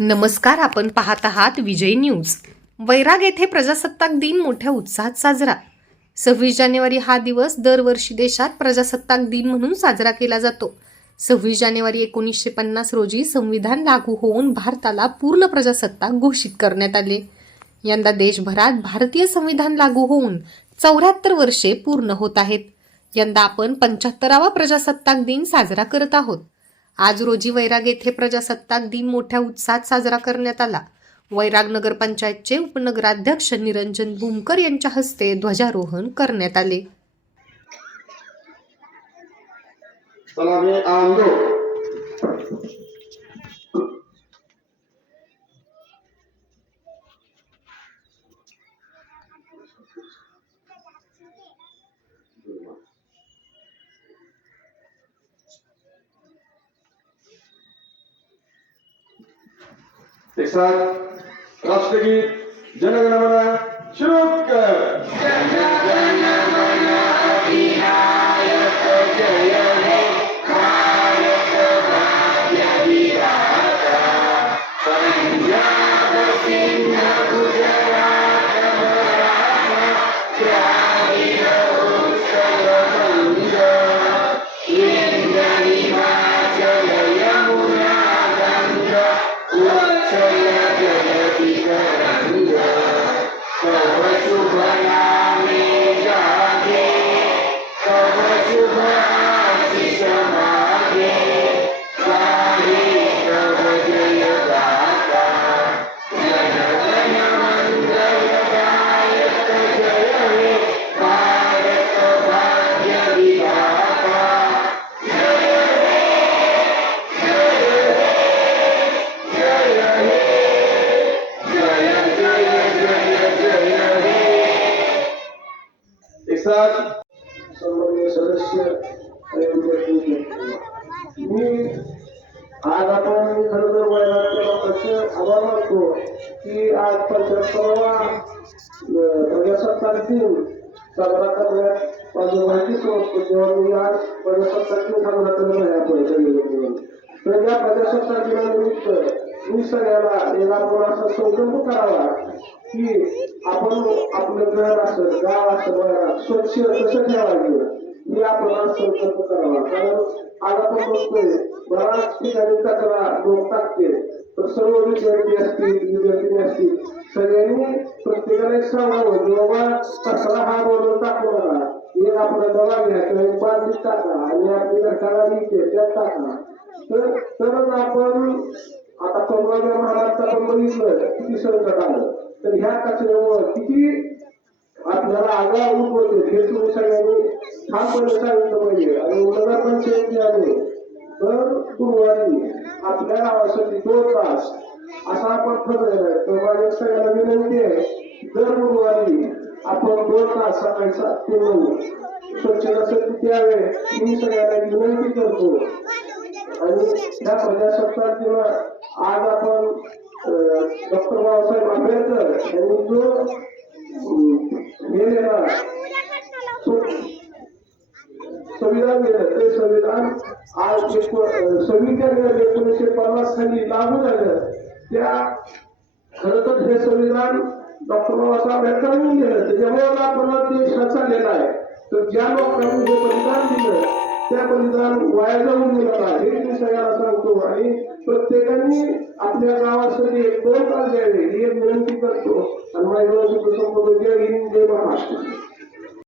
नमस्कार आपण पाहत आहात विजय न्यूज. वैराग येथे प्रजासत्ताक दिन मोठ्या उत्साहात साजरा. सव्वीस जानेवारी हा दिवस दरवर्षी देशात प्रजासत्ताक दिन म्हणून साजरा केला जातो. सव्वीस जानेवारी एकोणीसशे पन्नास रोजी संविधान लागू होऊन भारताला पूर्ण प्रजासत्ताक घोषित करण्यात आले. यंदा देशभरात भारतीय संविधान लागू होऊन चौऱ्याहत्तर वर्षे पूर्ण होत आहेत. यंदा आपण पंच्याहत्तरावा प्रजासत्ताक दिन साजरा करत आहोत. आज रोजी वैराग येथे प्रजासत्ताक दिन मोठ्या उत्साहात साजरा करण्यात आला. वैराग नगर पंचायतचे उपनगराध्यक्ष निरंजन भूमकर यांच्या हस्ते ध्वजारोहण करण्यात आले. एक साथ राष्ट्रगीत जनगणमन शुरू एक साथ सन्माननीय सदस्य मी आज आपण खरं तर वैराग्य लोकांचं आभार मानतो की आज पंच्याहत्तरावा प्रजासत्ताक दिन साजरा करण्यात माझी माहिती समजतो तेव्हा मी आज प्रजासत्ताक दिन साजरा करणार आहे आपण सगळे प्रजासत्ताक दिनानिमित्त मी सगळ्याला एक आपण असा संकल्प करावा की आपण आपलं घर असं गाव असं स्वच्छ कसं ठेवायचं. हे आपण आज संकल्प करावा. कारण आज आपण बघतोय बऱ्याच ठिकाणी तक्रार लोक टाकते. तर सर्व विद्यार्थी असतील विद्यार्थी असतील सगळ्यांनी प्रत्येकाला एक सांगावं की बाबा कचरा हा बरोबर टाकू नका. एक आपला दवा घ्या किंवा एक बादलीत टाका आणि आपली घरकाला लिहिते त्यात टाका. तर तरच आपण आता कोरोनाच्या महाराष्ट्रात आपण बघितलं किती संकट आलं तर ह्या कचऱ्यामुळे किती आपल्याला आजार उद्भवते हे तुम्ही सगळ्यांनी ठामपणे सांगितलं पाहिजे. आणि नगर पंचायती आले. तर गुरुवारी आपल्या गावासाठी दोन तास असा आपण ठरलेला आहे. तर माझ्या सगळ्यांना विनंती आहे दर गुरुवारी आपण दोन तास सकाळी सात ते नऊ स्वच्छतासाठी द्यावे मी सगळ्यांना विनंती करतो. आणि त्या प्रजासत्ताक दिवस आज आपण डॉक्टर बाबासाहेब आंबेडकर यांनी जो लिहिलेला संविधान दिलं ते संविधान आज संविधान दिलं एकोणीसशे पन्नास साली लागू झालं. त्या खर तर हे संविधान डॉक्टर बाबासाहेब आंबेडकरांनी दिलं. त्याच्यामुळे आपण देश हा चाललेला आहे. तर ज्या लोकांनी हे बलिदान दिलं त्या बलिदान वाया जाऊन दिलं नाही. हे मी सगळ्यांना सांगतो आणि सगळ्यांनी आपल्या गावासाठी एक दोन द्यावे. ही एक विनंती करतो. आणि माझ्या संबोधन जय हिंद जय महाराष्ट्र.